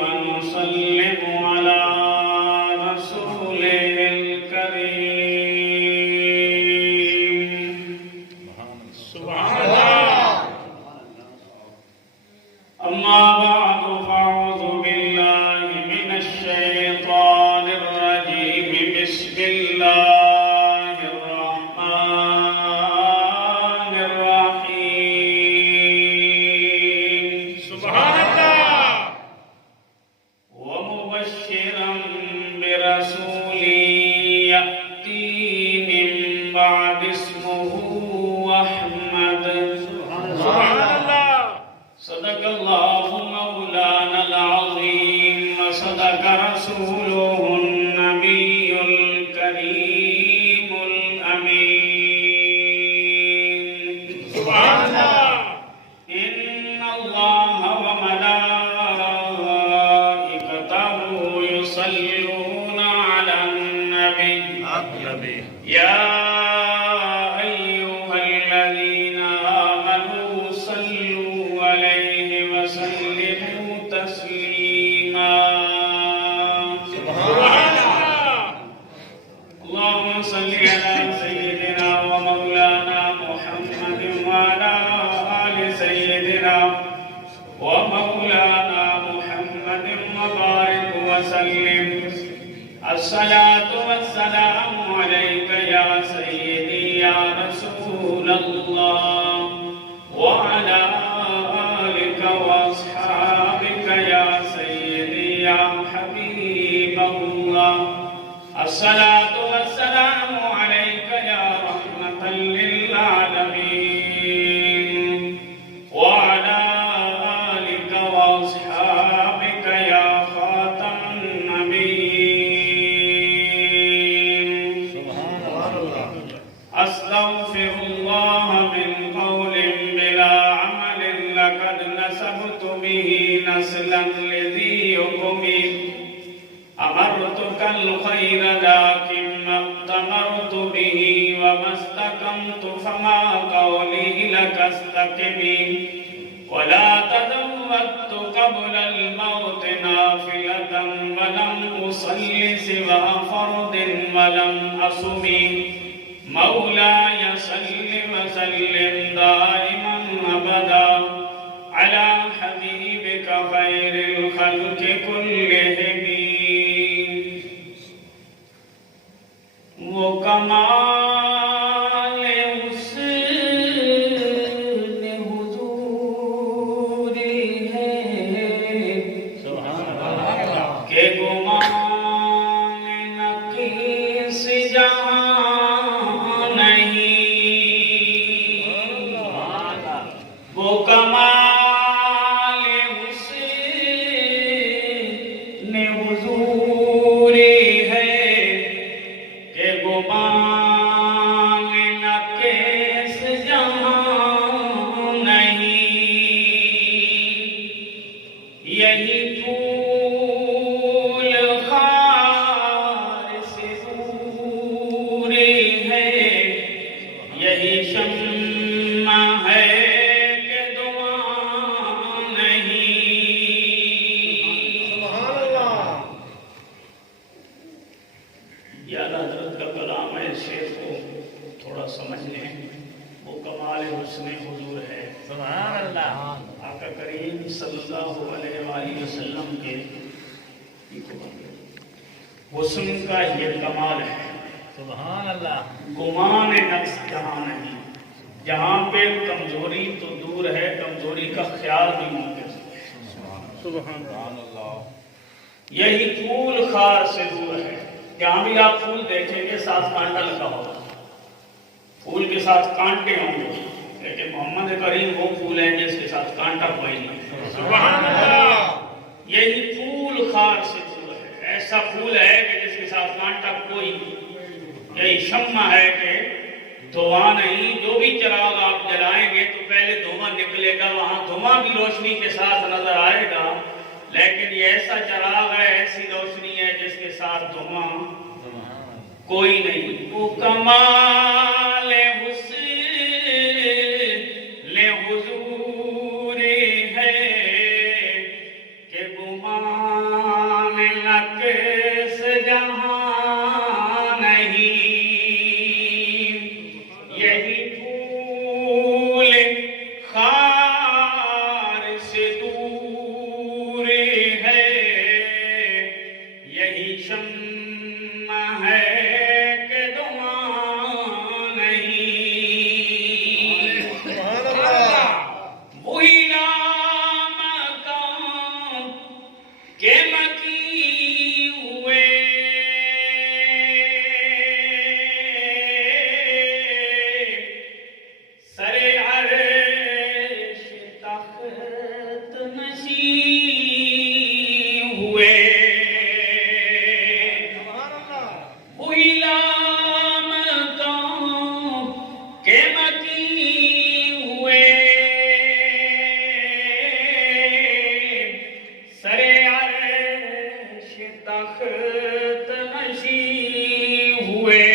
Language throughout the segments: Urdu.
ونسلم على رسوله الكريم سبحان الله. أما بعد فأعوذ بالله من الشيطان الرجيم. بسم الله الرحمن الرحيم. سبحان الله. ومبشرا برسول يأتي من بعد اسمه أحمد. سبحان الله. صدق الله مولانا العظيم وصدق رسوله النبي الكريم الأمين. سبحان الله. إن الله وملائكته يصلون على النبي. يا أيها الذين آمنوا صلوا عليه وسلموا تسليما. سبحان الله. اللهم صل على سيدنا ومولانا محمد وعلى آل سيدنا ومولانا محمد وبارك وسلم. الصلاة والسلام عليك يا سيدي يا رسول الله وعلى آلك وأصحابك يا سيدي يا حبيب الله. الصلاة والسلام عليك يا رحمة للعالمين وعلى آلك وأصحابك يا خاتم النبيين. أستغفر الله من قول بلا عمل لقد نسبت به نسلا لذي يقم. أمرتك الخير لكن ما ائتمرت به وما استقمت فما قولي لك استقم. ولا تزودت قبل الموت نافلة ولم أصل سوى فرض ولم أصم. مولاي صل وسلم دائما أبدا على حبيبك خير الخلق كلهم. وہ کمال حسن حضوری ہے کہ گمان نہ کسی جہاں نہیں. وہ کمال حسن حضوری ہے کہ گمان نہ کس جہاں نہیں. یہی پھول خار سے پورے ہے یہی شمع ہے کہ دعا نہیں. یہ اعلیٰ حضرت کا کلام ہے. اس شعر کو تھوڑا سمجھ لیں. وہ کمال حسن حضور ہے. سبحان اللہ. آقا کریم صلی اللہ علیہ وآلہ وسلم کے حسن کا یہ کمال ہے. سبحان اللہ. گمان نقص جہاں نہیں. جہاں پہ کمزوری تو دور ہے, کمزوری کا خیال بھی ممکن ہے. سبحان اللہ. یہی پھول خار سے دور ہے. جہاں بھی آپ پھول دیکھیں گے ساتھ کانٹا لگا ہوگا. پھول کے ساتھ کانٹے ہوں گے, لیکن محمد کریم وہ پھول ہیں جس کے ساتھ کانٹا کوئی نہیں. سبحان اللہ. یہی پھول خار سے دور ہے. ایسا پھول ہے کہ جس کے ساتھ کانٹا کوئی نہیں. یہی شمع ہے کہ دھواں نہیں. جو بھی چراغ آپ جلائیں گے تو پہلے دھواں نکلے گا, وہاں دھواں بھی روشنی کے ساتھ نظر آئے گا, لیکن یہ ایسا چراغ ہے, ایسی روشنی ہے جس کے ساتھ دھواں کوئی نہیں. وہ کمال حسن حضور ہے ہوئے وہی لامکان کے مکی ہوئے سر عرش تخت نشین ہوئے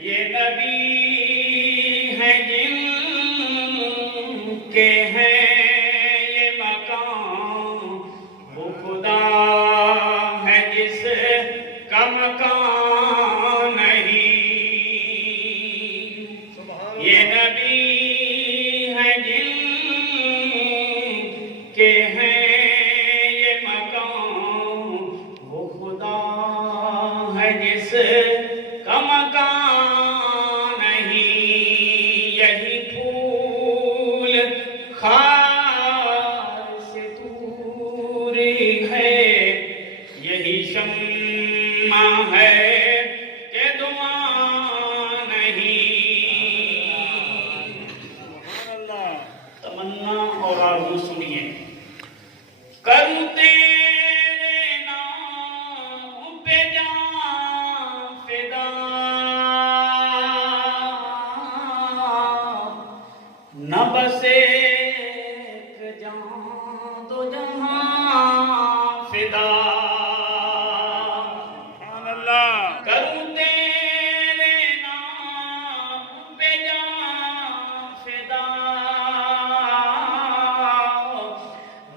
یہ نبی ہیں جن کے ہیں یہ مقام وہ خدا ہے جس کا مکان نہیں یہ نبی ہیں جن کے ہیں یہ مقام وہ خدا ہے جس کا مکان نہیں یہی پھول خار سے دور ہے یہی شمع ہے کہ دعا نہیں تمنا اور آرزو سنیے کروں تیرے نام پہ جان فدا نہ بس ایک جان دو جہاں فدا کروں تیرے نام پہ جان فدا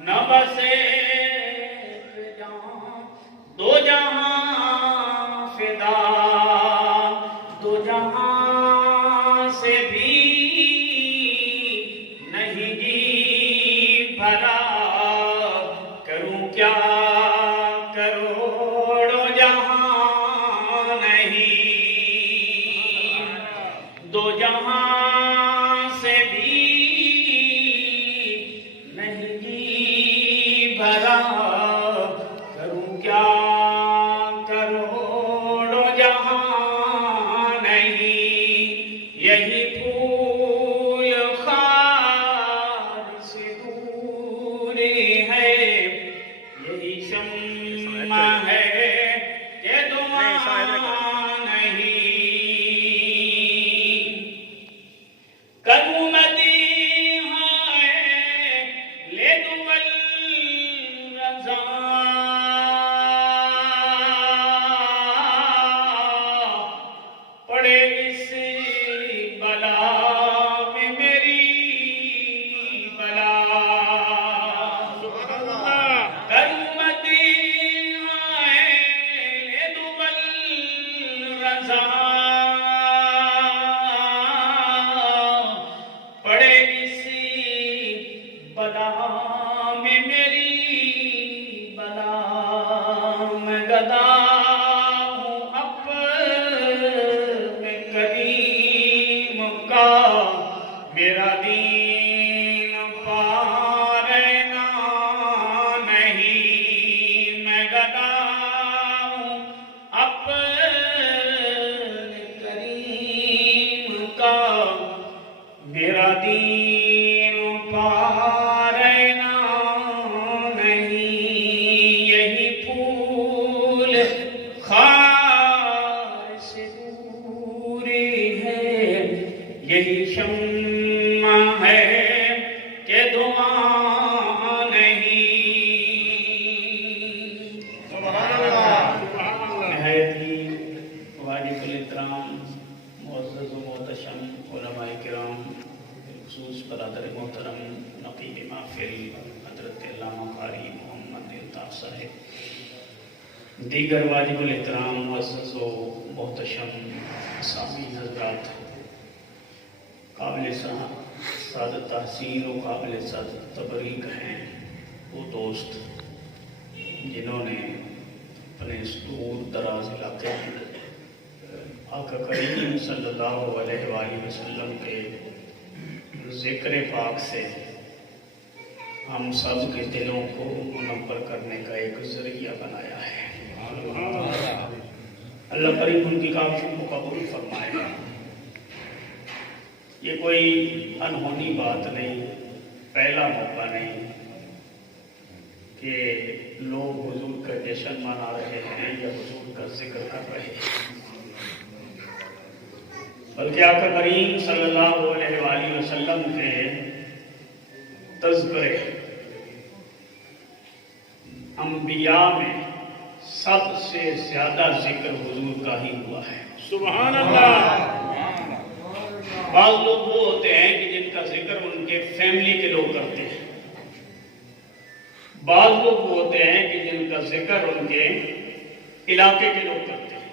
نہ بس ایک جان دو جہاں فدا دو جہاں سے بھی نہیں جی بھرا کروں کیا کروڑوں جہاں نہیں دو جہاں سے بھی نہیں جی بھرا کروں کیا کروڑوں جہاں نہیں یہی پھول خار سے دور ہے یہی شمع ہے کہ دعا نہیں کروں مدیحہ لے دول رضا پڑے اس بلا میں میری بلا کروں مدیحہ لے دول رضا پڑے اس بلا میں میری بلا میں گدا ہوں اپنے کریم کا میرا دین پارنا نہیں میں گدا ہوں اپنے کریم کا میرا دین پارنا نہیں یہی پھول خار سے دور ہے یہی شمع ہے کہ دعا نہیں نہایت ہی واجب الاحترام معزز و محتشم علماء کرام خصوص برادر محترم نقیب محفل حضرت علامہ قاری محمد الطاف صاحب دیگر واجب الاحترام معزز و محتشم سامعین حضرات قابل سعادت تحسین و قابل سعادت تبریک ہیں وہ دوست جنہوں نے اپنے اس دور دراز علاقے میں آقا کریم صلی اللہ علیہ وآلہ وسلم کے ذکر پاک سے ہم سب کے دلوں کو منور کرنے کا ایک ذریعہ بنایا ہے اللہ کریم ان کی کاوشوں کو قبول فرمائے یہ کوئی انہونی بات نہیں پہلا موقع نہیں کہ لوگ حضور کا جشن منا رہے ہیں یا حضور کا ذکر کر رہے ہیں، بلکہ آقا کریم صلی اللہ علیہ وآلہ وسلم کے تذکرے انبیاء میں سب سے زیادہ ذکر حضور کا ہی ہوا ہے۔ سبحان اللہ۔ بعض لوگ وہ ہوتے ہیں کہ جن کا ذکر ان کے فیملی کے لوگ کرتے ہیں، بعض لوگ وہ ہوتے ہیں کہ جن کا ذکر ان کے علاقے کے لوگ کرتے ہیں،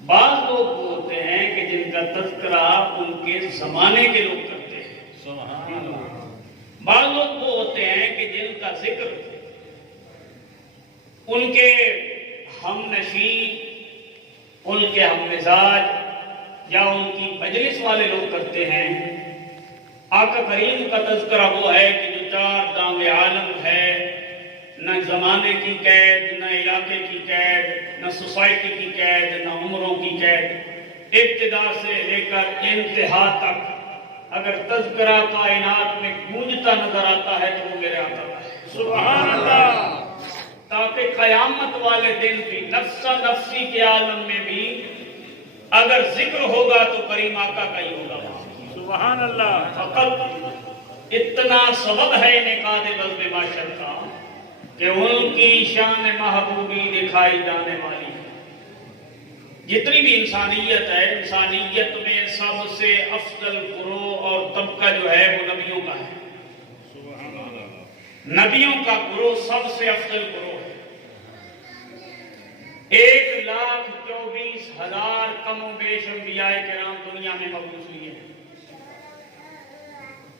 بعض لوگ وہ ہوتے ہیں کہ جن کا تذکرہ ان کے زمانے کے لوگ کرتے ہیں، سبحان اللہ۔ بعض لوگ وہ ہوتے ہیں کہ جن کا ذکر ان کے ہم نشین، ان کے ہم مزاج یا ان کی مجلس والے لوگ کرتے ہیں۔ آقا کریم کا تذکرہ وہ ہے کہ جو چار دام عالم ہے، نہ زمانے کی قید، نہ علاقے کی قید، نہ سوسائٹی کی قید، نہ عمروں کی قید، ابتدا سے لے کر انتہا تک اگر تذکرہ کائنات میں گونجتا نظر آتا ہے تو وہ میرے آقا کا ہے۔ سبحان اللہ۔ تاکہ قیامت والے دن بھی نفسا نفسی کے عالم میں بھی اگر ذکر ہوگا تو کریم آقا کا ہی ہوگا۔ سبحان اللہ۔ فقط اتنا سبب ہے انعقاد بزم معاشر کا کہ ان کی شان محبوبی دکھائی جانے والی ہے۔ جتنی بھی انسانیت ہے، انسانیت میں سب سے افضل گروہ اور طبقہ جو ہے وہ نبیوں کا ہے۔ سبحان اللہ۔ نبیوں کا گروہ سب سے افضل گروہ ہے۔ 1,24,000 کم و بیش انبیاء کرام دنیا میں مبعوث ہوئے ہیں،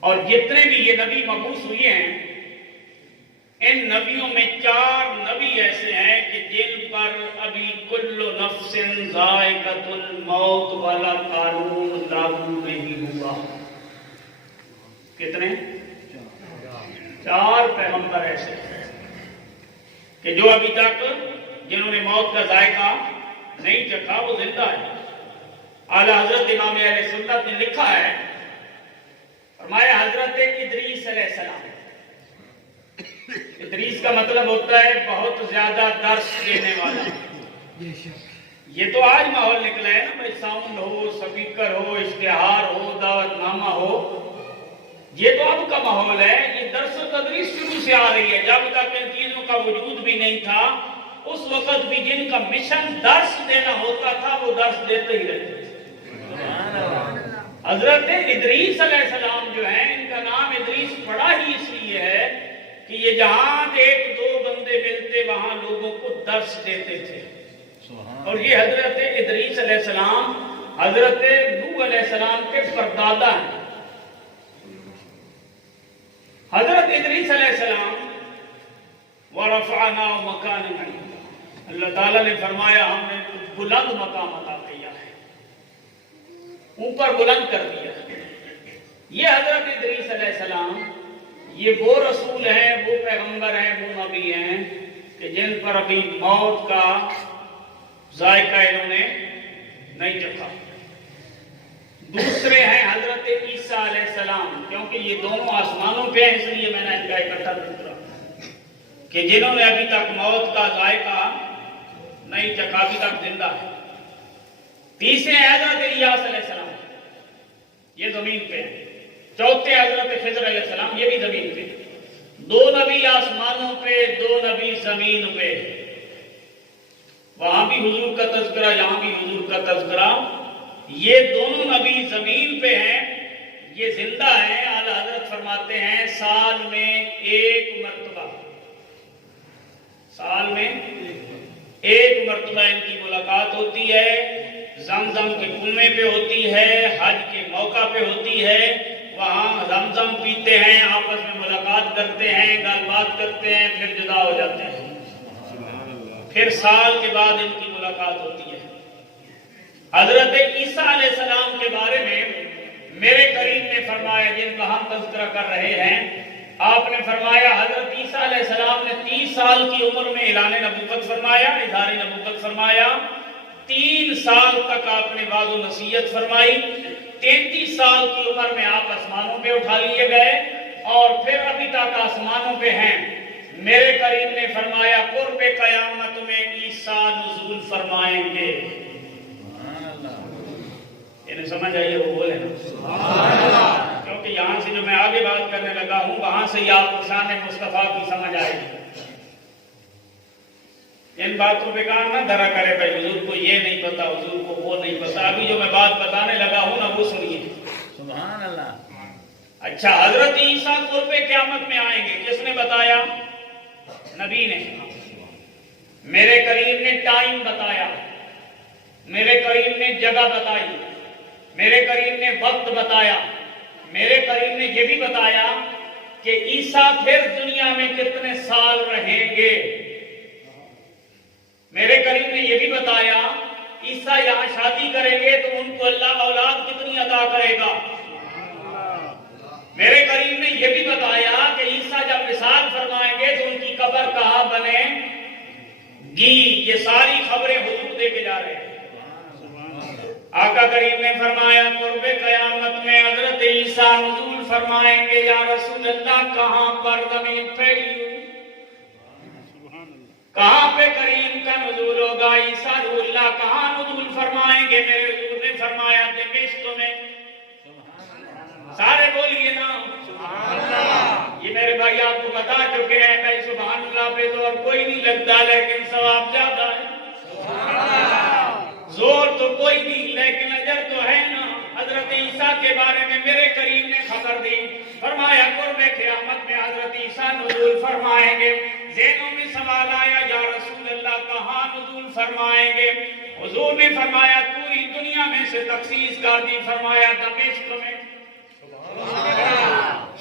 اور جتنے بھی یہ نبی مبعوث ہوئے ہیں، ان نبیوں میں 4 نبی ایسے ہیں کہ جن پر ابھی کل نفس ذائقۃ الموت والا قانون لاگو نہیں ہوا۔ کتنے؟ 4 پیغمبر ایسے ہیں کہ جو ابھی تک جنہوں نے موت کا ذائقہ نہیں چکھا وہ زندہ ہے۔ اعلیٰ حضرت امام اہل سنت نے لکھا ہے، فرمایا حضرت ادریس علیہ السلام، ادریس کا مطلب ہوتا ہے بہت زیادہ درس دینے والا۔ یہ تو آج ماحول نکلا ہے نا بھائی، ساؤنڈ ہو، سپیکر ہو، اشتہار ہو، دعوت نامہ ہو، یہ تو اب کا ماحول ہے۔ یہ درس و تدریس شروع سے آ رہی ہے، جب تک ان چیزوں کا وجود بھی نہیں تھا اس وقت بھی جن کا مشن درس دینا ہوتا تھا وہ درس دیتے ہی رہتے تھے۔ حضرت ادریس علیہ السلام جو ہیں، ان کا نام ادریس پڑا ہی اس لیے ہے کہ یہ جہاں 1-2 بندے ملتے وہاں لوگوں کو درس دیتے تھے، اور یہ حضرت ادریس علیہ السلام حضرت نوح علیہ السلام کے پردادا ہیں۔ حضرت ادریس علیہ السلام وَرَفَعْنَا مَكَانًا عَلِيًّا، اللہ تعالیٰ نے فرمایا ہم نے بلند مقام عطا کیا ہے، اوپر بلند کر دیا۔ یہ حضرت ادریس علیہ السلام یہ وہ رسول ہیں، وہ پیغمبر ہیں، وہ نبی ہیں کہ جن پر ابھی موت کا ذائقہ انہوں نے نہیں چکھا۔ دوسرے ہیں حضرت عیسیٰ علیہ السلام، کیونکہ یہ دونوں آسمانوں پہ ہیں اس لیے میں نے ان کا اکٹھا ذکر کہ جنہوں نے ابھی تک موت کا ذائقہ نہیں چکھا، ابھی تک زندہ ہے۔ تیسرے حضرت الیاس علیہ السلام، یہ زمین پہ ہیں۔ چوتھے حضرت خضر علیہ السلام، یہ بھی زمین پہ۔ 2 نبی آسمانوں پہ، 2 نبی زمین پہ، وہاں بھی حضور کا تذکرہ، یہاں بھی حضور کا تذکرہ۔ یہ دونوں نبی زمین پہ ہیں، یہ زندہ ہیں۔ اعلیٰ حضرت فرماتے ہیں سال میں 1 مرتبہ، سال میں 1 مرتبہ ان کی ملاقات ہوتی ہے، زمزم کے کنویں پہ ہوتی ہے، حج کے موقع پہ ہوتی ہے، وہاں زمزم پیتے ہیں، آپس میں ملاقات کرتے ہیں، گل بات کرتے ہیں، پھر جدا ہو جاتے ہیں، پھر سال کے بعد ان کی ملاقات ہوتی ہے۔ حضرت عیسیٰ علیہ السلام کے بارے میں میرے کریم نے فرمایا، جن کا ہم تذکرہ کر رہے ہیں، آپ نے فرمایا حضرت عیسیٰ علیہ السلام نے 30 سال کی عمر میں اعلان نبوت فرمایا، اظہار نبوت فرمایا، 3 سال تک آپ نے وعظ و نصیحت فرمائی، 33 سال کی عمر میں آپ آسمانوں پہ اٹھا لیے گئے اور پھر ابھی تک آسمانوں پہ ہیں. میرے کریم نے فرمایا قرب قیامت میں عیسیٰ نزول فرمائیں گے. انہیں سمجھ آئیے وہ بولے نا، کیونکہ یہاں سے جو میں آگے بات کرنے لگا ہوں وہاں سے آپ کو شان مصطفیٰ کی سمجھ آئے گی. ان باتوں پہ کان نہ دھرا کرے بھائی حضور کو یہ نہیں پتا، حضور کو وہ نہیں پتا. ابھی جو میں بات بتانے لگا ہوں نا وہ سنیے. سبحان اللہ. اچھا، حضرت عیسیٰ قرب قیامت میں آئیں گے. کس نے بتایا؟ نبی نے. میرے کریم نے ٹائم بتایا، میرے کریم نے جگہ بتائی، میرے کریم نے وقت بتایا. میرے کریم نے یہ بھی بتایا کہ عیسیٰ پھر دنیا میں کتنے سال رہیں گے. میرے کریم نے یہ بھی بتایا عیسیٰ یہاں شادی کریں گے تو ان کو اللہ اولاد کتنی عطا کرے گا. میرے کریم نے یہ بھی بتایا کہ عیسیٰ جب وصال فرمائیں گے تو ان کی قبر کہاں بنے گی. یہ ساری خبریں حضور دے کے جا رہے ہیں. آقا کریم نے فرمایا قرب قیامت میں حضرت عیسیٰ نزول فرمائیں گے. یا رسول اللہ کہاں پر زمین پھیلی ہوئی، کہاں پہ کریم کا نزول ہوگا؟ عیسیٰ روح اللہ کہاں نزول فرمائیں گے؟ میرے حضور نے فرمایا دمشق میں. سارے بولیے نا سبحان اللہ. یہ میرے بھائی آپ کو بتا چکے ہیں بھائی سبحان اللہ پہ تو اور کوئی نہیں لگتا لیکن ثواب زیادہ ہے. زور تو کوئی نہیں لیکن اجر تو ہے نا. حضرت عیسیٰ کے بارے میں میرے کریم نے خبر دی. فرمایا قرب قیامت میں حضرت عیسیٰ نزول فرمائیں گے. ذہنوں میں سوال آیا یا رسول اللہ کہاں نزول فرمائیں گے؟ حضور نے فرمایا پوری دنیا میں سے تخصیص کر دی. فرمایا دمشق میں.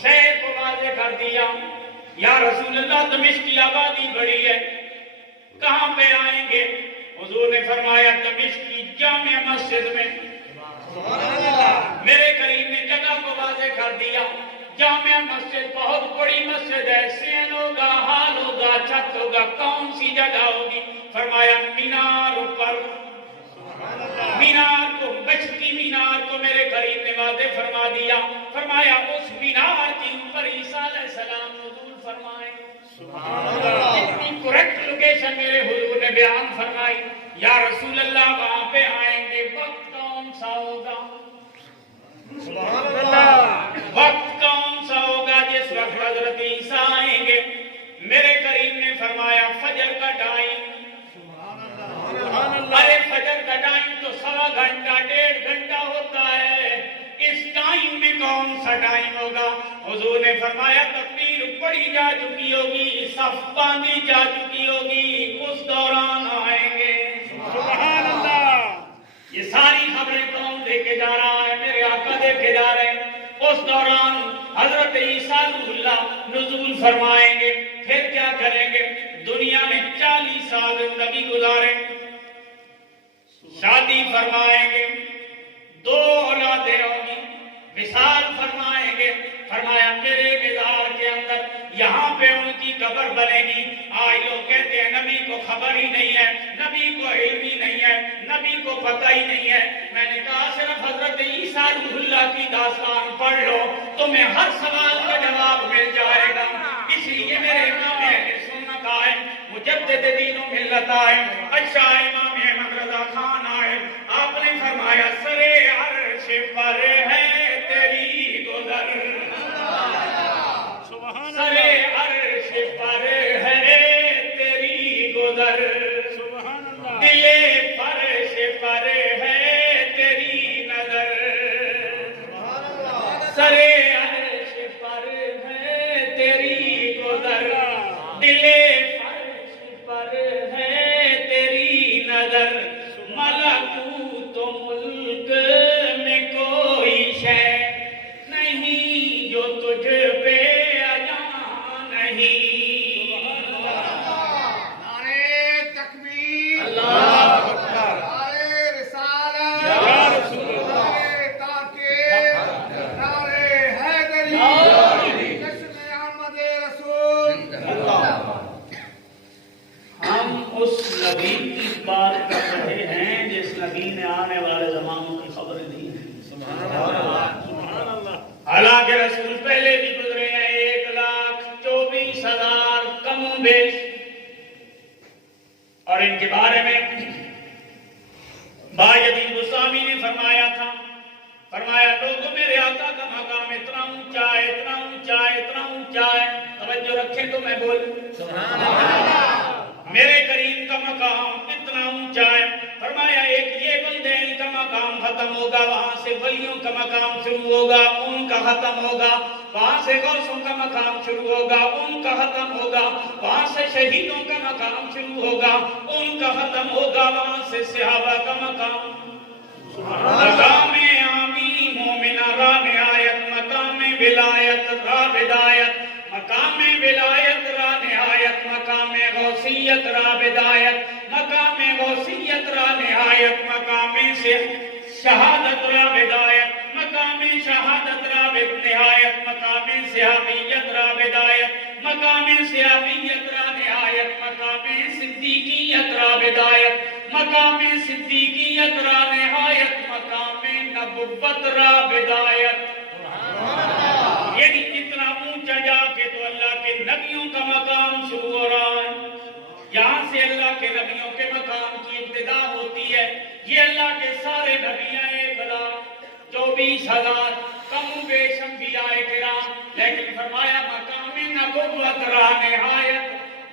شہر کو واضح کر دیا. یا رسول اللہ دمشق کی آبادی بڑی ہے، کہاں پہ آئیں گے؟ حضور نے فرمایا دمشق کی جامع مسجد میں. میرے کریم نے جگہ کو واضح کر دیا. جامع مسجد بہت بڑی مسجد ہے. سین ہوگا، ہال ہوگا، چھت ہوگا. کون سی جگہ ہوگی؟ فرمایا مینار پر. مینار کو، بچتی مینار کو میرے کریم نے واضح فرما دیا. فرمایا اس مینار کے اوپر عیسیٰ علیہ السلام نزول فرمائیں. اتنی کریکٹ لوکیشن میرے حضور نے بیان فرمائی. یا رسول اللہ وہاں پہ آئیں گے، وقت کون سا ہوگا؟ وقت کون سا ہوگا جس وقت حضرت عیسیٰ آئیں گے؟ میرے کریم نے فرمایا فجر کا ٹائم. ارے فجر کا ٹائم تو 1.25 گھنٹہ 1.5 گھنٹہ ہوتا ہے. اس ٹائم میں کون سا ٹائم ہوگا؟ حضور نے فرمایا تکبیر پڑھی جا چکی ہوگی، صف باندھی جا چکی ہوگی، اس دوران آئیں گے. سبحان اللہ. یہ ساری خبریں کون دے کے جا رہا ہے؟ میرے آقا دے کے جا رہے ہیں. اس دوران حضرت عیسیٰ روح اللہ نزول فرمائیں گے. پھر کیا کریں گے؟ دنیا میں 40 سال زندگی گزاریں، شادی فرمائیں گے، 2 اولادیں ہوں گی، وصال فرمائیں گے. فرمایا میرے مزار کے اندر یہاں پہ ان کی قبر بنے گی. آج لوگ کہتے ہیں نبی کو خبر ہی نہیں ہے، نبی کو علم ہی نہیں ہے، نبی کو پتہ ہی نہیں ہے. میں نے کہا صرف حضرت عیسیٰ روح اللہ کی داستان پڑھ لو تمہیں ہر سوال کا جواب مل جائے گا. اس لیے میرے امام اہل سنت آئے، مجدد دین و ملت آئے، اچھا امام احمد رضا خان آئے. آپ نے فرمایا سرے عرش پر ہے تیری گزر، سرے عرش پر ہے تیری گزر، دل فرش پر ہے تیری نظر، سرے عرش پر ہے تیری گزر، دل فرش پر ہے تیری نظر. ملکوت و ملک میں کوئی شے نہیں جو تجھ پہ عطا نہیں. نعرے تکبیر، اللہ اکبر. نعرے رسالت، یا رسول اللہ. نعرے تاکید، نعرے حیدری، جشن احمد رسول. بیش. اور ان کے بارے میں بایزید بستامی نے فرمایا تھا، فرمایا لوگوں میرے آقا کا مقام اتنا اونچا ہے، اتنا اونچا ہے، اتنا اونچا ہے. توجہ رکھیں تو میں بولوں. سبحان اللہ. میرے کریم کا مقام اتنا اونچا ہے. فرمایا ایک یہ بندے ان کا مقام ختم ہوگا، وہاں سے ولیوں کا مقام شروع ہوگا، ان کا ختم ہوگا. وہاں سے غوثوں کا مقام شروع ہوگا، ان کا ختم ہوگا. وہاں سے شہیدوں کا مقام شروع ہوگا، ان کا ختم ہوگا. وہاں سے صحابہ کا مقام. مقام آمی مومنہ را نہایت، مقام ولایت را بدایت، مقام ولایت را نہایت، مقام غوثیت را بدایت، مقام غوثیت را نہایت، مقام شہادت را بدایت، مقام شہادت را نہایت، مقام صحابیت را بدایت، مقام صحابیت را نہایت، مقام صدیقیت را بدایت، مقام صدیقیت را نہایت، مقام نبوت را بدایت. یعنی اتنا اونچا جا کے تو اللہ کے نبیوں کا مقام شروع ہو رہا ہے. یہاں سے اللہ کے نبیوں کے مقام کی ابتدا ہوتی ہے. یہ اللہ کے سارے نبی ہیں بلا 24,000 کم و بیش انبیاء کرام، لیکن فرمایا مقام نبوت را نہایت،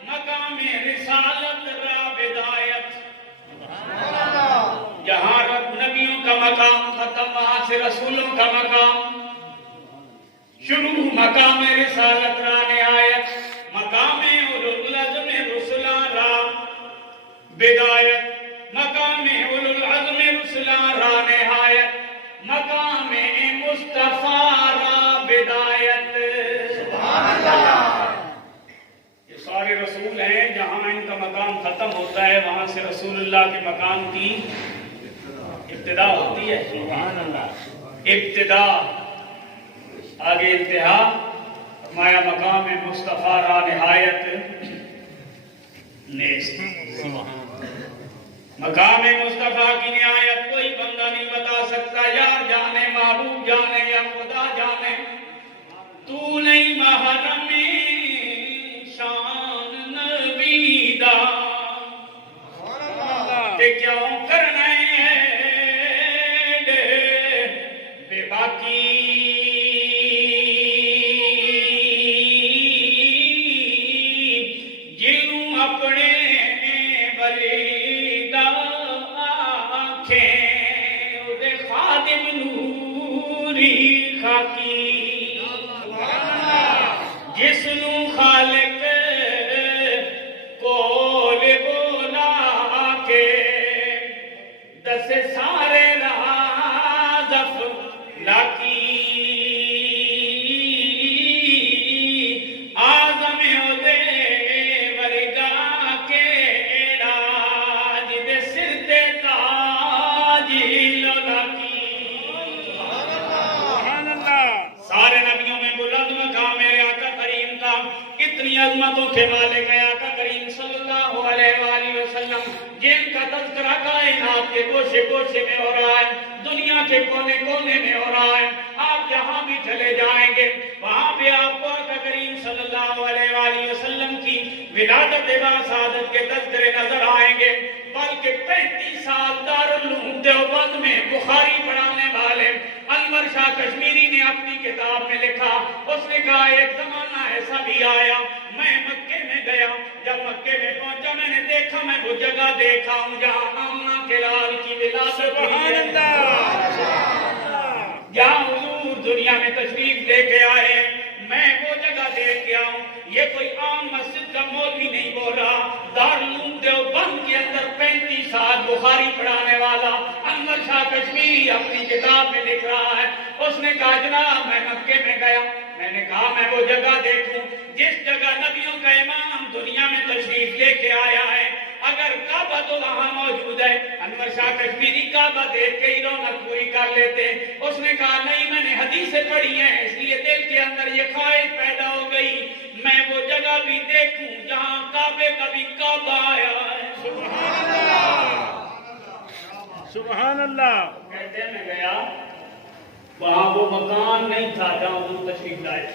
مقام رسالت را بدایت. جہاں رب نبیوں کا مقام ختم، وہاں سے رسولوں کا مقام شروع. مقام رسالت را نہایت، مقام اولو العزم رسلا را بدایت، مقام اولو العزم رسلا را نہایت، مقام مصطفیٰ را بدایت. سبحان اللہ. یہ سارے رسول ہیں، جہاں ان کا مقام ختم ہوتا ہے وہاں سے رسول اللہ کے مقام کی ابتدا ہوتی ہے. سبحان اللہ. ابتدا آگے انتہا. فرمایا مقام مصطفیٰ را نہایت نیست. مقام مصطفیٰ کی نہایت کوئی بندہ نہیں بتا سکتا. یار جانے، محبوب جانے یا خدا جانے. تو نہیں محرم شان نبی دا تے کیوں کرنے بے باقی. جنوں اپنے وریدا آنکھیں اودے خادم نوری خاکی. جس نو خالق کول بولا کے دس سارے راز افلاکی. آزم اودے ورگا کیڑا جدے سر تے تاج لگاکی. سبحان اللہ. سارے نبیوں میں بلند مقام میرے آقا کریم کا. اتنی عظمتوں کے مالک ہے آقا کریم صلی اللہ علیہ وآلہ وسلم، جن کا تذکرہ کائنات کے گوشے گوشے میں ہو رہا ہے، دنیا کے کونے کونے میں ہو رہا ہے. آپ جہاں بھی چلے جائیں گے وہاں بھی آپ کو آقا کریم صلی اللہ علیہ وآلہ وسلم کی ولادت باسعادت کے تذکرے نظر آئیں گے. بلکہ 35 سال دارالعلوم دیوبند میں بخاری پڑھانے والے انور شاہ کشمیری نے اپنی کتاب میں لکھا. اس نے کہا ایک زمانہ ایسا بھی آیا، میں مکے میں گیا. جب مکے میں پہنچا میں نے دیکھا، میں وہ جگہ دیکھا ہوں جہاں آمنہ کے لال کی ولادت ہوئی ہے. سبحان اللہ. جہاں حضور دنیا میں تشریف لے کے آئے، میں وہ جگہ دیکھ کے آؤں. یہ کوئی عام مسجد کا مولوی نہیں بول رہا. دارالعلوم دیوبند کے اندر 35 سال بخاری پڑھانے والا انور شاہ کشمیری اپنی کتاب میں لکھ رہا ہے. اس نے کہا جناب میں مکے میں گیا، میں نے کہا میں وہ جگہ دیکھوں جس جگہ نبیوں کا امام دنیا میں تشریف لے کے آیا ہے. اگر کعبہ تو وہاں موجود ہے. انور شاہ کشمیری کعبہ دیکھ کے ہی رونق پوری کر لیتے. اس نے کہا نہیں، میں نے حدیثیں پڑھی ہیں اس لیے دل کے اندر یہ خواہش پیدا ہو گئی میں وہ جگہ بھی دیکھوں جہاں کعبے کا بھی کعبہ آیا ہے. سبحان اللہ. سبحان اللہ. کہتے ہیں میں گیا، وہاں وہ مکان نہیں تھا جہاں حضور تشریف لائے.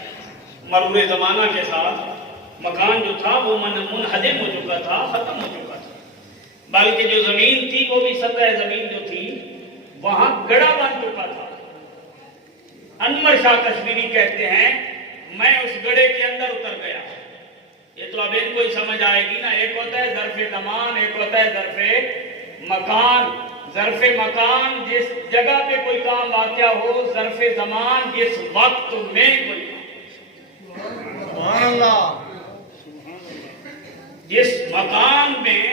مرور زمانہ کے ساتھ مکان جو تھا وہ منہدم ہو چکا تھا، ختم ہو چکا تھا، بلکہ جو زمین تھی وہ بھی سطح زمین جو تھی وہاں گڑا بن چکا تھا۔ انور شاہ کشمیری کہتے ہیں میں اس گڑے کے اندر اتر گیا۔ یہ تو اب ان کو ہی سمجھ آئے گی نا، ایک ہوتا ہے ظرف زمان، ایک ہوتا ہے ظرف مکان۔ ظرف مکان جس جگہ پہ کوئی کام واقع ہو، ظرف زمان جس وقت میں کوئی سبحان اللہ، جس مکان میں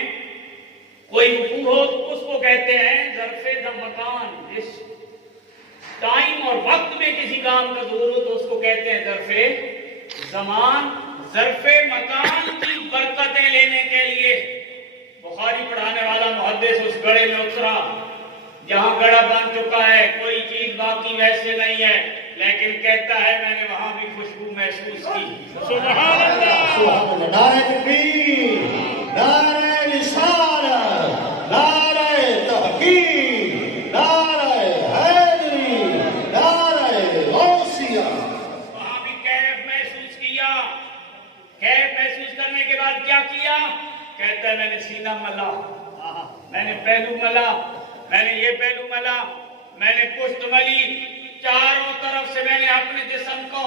کوئی وقوع ہو اس کو کہتے ہیں ظرف مکان۔ جس ٹائم اور وقت میں کسی کام کا ظہور ہو تو اس کو کہتے ہیں ظرف زمان۔ ظرف مکان کی برکتیں لینے کے لیے بخاری پڑھانے والا محدث اس گڑھے میں اترا جہاں گڑھا بن چکا ہے، کوئی چیز باقی ویسے نہیں ہے، لیکن کہتا ہے میں نے وہاں بھی خوشبو محسوس کی۔ سبحان اللہ، نعرہ تکبیر، نعرہ رسالت، نعرہ تحقیق، نعرہ حیدری، نعرہ غوثیہ۔ وہاں بھی کیف محسوس کیا۔ کیف محسوس کرنے کے بعد کیا کیا؟ کہتا ہے میں نے سینہ ملا، میں نے پہلو ملا، میں نے یہ پہلو ملا، میں نے پشت ملی، چاروں طرف سے میں نے اپنے جسم کو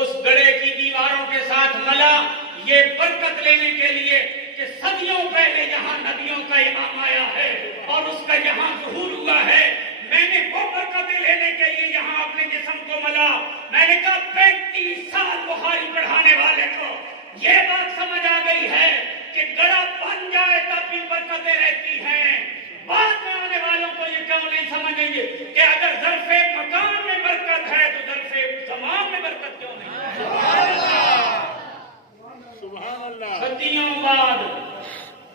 اس گڑھے کی دیواروں کے ساتھ ملا، یہ برکت لینے کے لیے کہ صدیوں پہلے یہاں نبیوں کا امام آیا ہے اور اس کا یہاں ظہور ہوا ہے۔ میں نے وہ برکتیں لینے کے لیے یہاں اپنے جسم کو ملا۔ میں نے کہا 35 سال بخاری پڑھانے والے کو یہ بات سمجھ آ گئی ہے کہ گڑھا بن جائے تب بھی برکتیں رہتی ہیں۔ بعد میں آنے والوں کو یہ کیوں نہیں سمجھیں گے کہ اگر ظرف مکان میں برکت ہے تو ظرف زمان میں برکت کیوں نہیں؟ سبحان اللہ، صدیوں بعد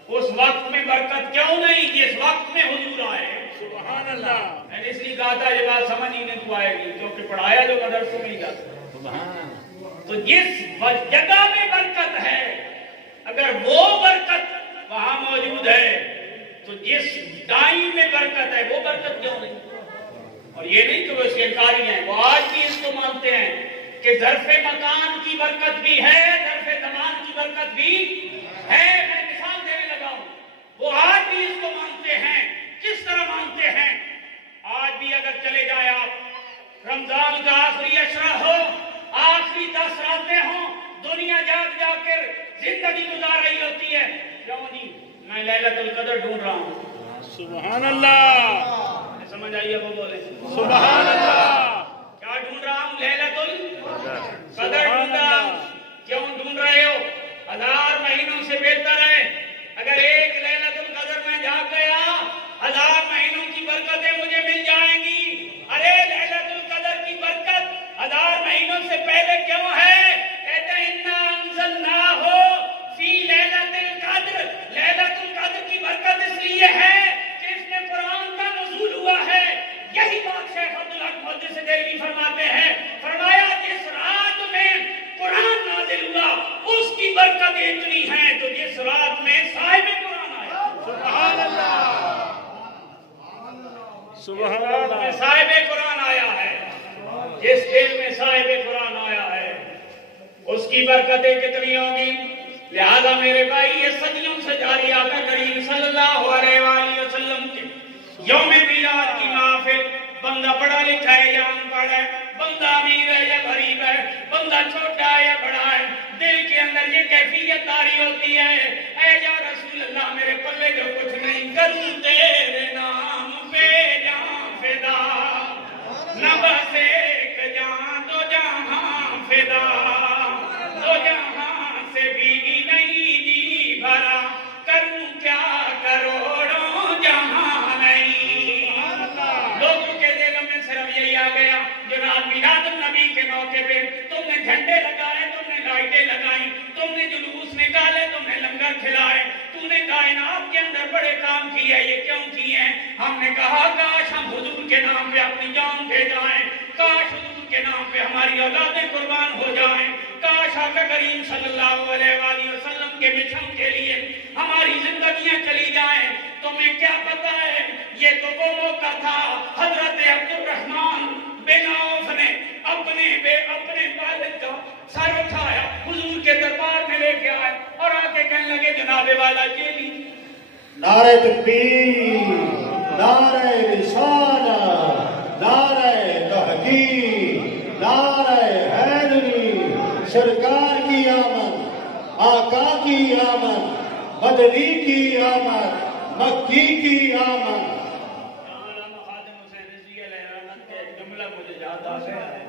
اس وقت میں برکت کیوں نہیں جس وقت میں حضور آئے؟ سبحان اللہ، میں نے اس لیے کہا تھا یہ بات سمجھ ہی نہیں کو آئے گی کیونکہ پڑھایا جو مدرسوں میں ہی جاتا۔ تو جس جگہ میں برکت ہے اگر وہ برکت وہاں موجود ہے تو جس ٹائم میں برکت ہے وہ برکت کیوں نہیں؟ اور یہ نہیں کہ وہ اس کے انکاری ہیں، وہ آج بھی اس کو مانتے ہیں کہ ظرف مکان کی برکت بھی ہے، ظرف زمان کی برکت بھی ہے۔ میں مثال دینے لگا ہوں، وہ آج بھی اس کو مانتے ہیں۔ کس طرح مانتے ہیں؟ آج بھی اگر چلے جائیں آپ، رمضان کا آخری عشرہ ہو، آخری 10 راتیں ہوں، دنیا جاگ جاگ کر زندگی گزار رہی ہوتی ہے، کیوں جی میں لیلۃ القدر ڈھونڈ رہا ہوں۔ سبحان اللہ، سمجھ آئیے وہ بولے سبحان اللہ، کیا ڈھونڈ رہا ہوں؟ لیلۃ القدر ڈھونڈ رہا ہوں۔ کیوں ڈھونڈ رہے ہو؟ 1000 مہینوں سے بہتر ہے اگر ایک لیلۃ القدر میں جاگ گیا 1000 مہینوں کی برکتیں مجھے مل جائیں گی۔ ارے لیلۃ القدر کی برکت 1000 مہینوں سے پہلے کیوں ہے؟ کہتے ہیں انا انزلناہ فی لیلۃ القدر۔ لیلۃ القدر کی برکت اس لیے ہے کہ اس میں قرآن کا نزول ہوا ہے۔ یہی بات شیخ عبدالحق محدث دہلوی فرماتے ہیں، فرمایا جس رات میں قرآن نازل ہوا اس کی برکت اتنی ہے تو جس رات میں صاحب قرآن آیا، سبحان اللہ، سبحان رات میں اللہ، صاحب قرآن آیا ہے، جس دن میں صاحب قرآن آیا ہے اس کی برکتیں کتنی ہوں گی؟ لہذا میرے بھائی یہ صدیوں سے جاری آقا کریم صلی اللہ علیہ وآلہ وسلم کے یوم میلاد کی محفل، بندہ پڑھا لکھا ہے یا ان پڑھ ہے، بندہ امیر ہے یا غریب ہے، بندہ چھوٹا ہے یا بڑا ہے، دل کے اندر یہ کیفیت طاری ہوتی ہے، اے یا رسول اللہ میرے پلے جو کچھ نہیں، کروں تیرے نام پہ جان فدا، نہ بس ایک جان دو جہاں فدا، دو جہاں سے بھی نہیں جی بھرا، کروں کیا کروڑوں جہاں نہیں۔ لوگوں کے ذہن میں صرف یہی آ گیا جناب میلاد النبی کے موقع پہ تم نے جھنڈے لگائے، تم نے لائٹیں لگائیں، تم نے جلوس نکالے، تم نے لنگر کھلائے، تو نے کائنات کے اندر بڑے کام کیے، یہ کیوں کیے ہیں؟ ہم نے کہا کاش ہم حضور کے نام پہ اپنی جان دے جائیں، کاش حضور کے نام پہ ہماری اولادیں قربان ہو جائیں، کاش آقا کریم صلی اللہ علیہ وآلہ وسلم کے مشن کے لیے ہماری زندگیاں چلی جائیں۔ تمہیں کیا پتا ہے یہ تو وہ موقع تھا حضرت عبد الرحمن بن عوف نے اپنے والد کا سر اٹھایا، حضور کے دربار میں لے کے کعبے والا چیلی. نعرہ تکبیر، نعرہ رسالت، نعرہ تحقیق، نعرہ حیدری. سرکار کی آمد، آقا کی آمد، مدنی کی آمد، مکی کی آمد. علامہ خادم حسین رضی اللہ عنہ کا ایک جملہ مجھے یاد آ گیا ہے.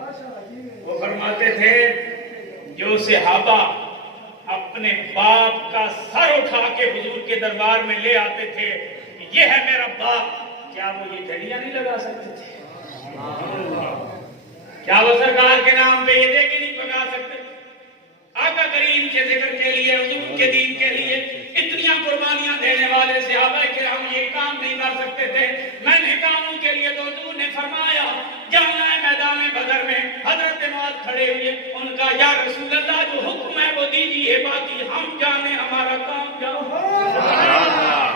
وہ فرماتے تھے جو صحابہ اپنے باپ کا سر اٹھا کے حضور کے دربار میں لے آتے تھے کہ یہ ہے میرا باپ، کیا وہ یہ جھڑیاں نہیں لگا سکتے تھے؟ کیا وہ سرکار کے نام پہ یہ دیگیں نہیں پکا سکتے؟ آقا کریم کے ذکر کے لیے، حضور کے دین کے لیے اتنیاں قربانیاں دینے والے صحابہ کرام یہ کام نہیں کر سکتے تھے. میں نے کاموں کے لیے تو حضور نے فرمایا جانا ہے میدان بدر میں. حضرت معاذ کھڑے ہوئے، ان کا یا رسول اللہ جو حکم ہے وہ دیجیے، باقی ہم جانے ہمارا کام جاؤ.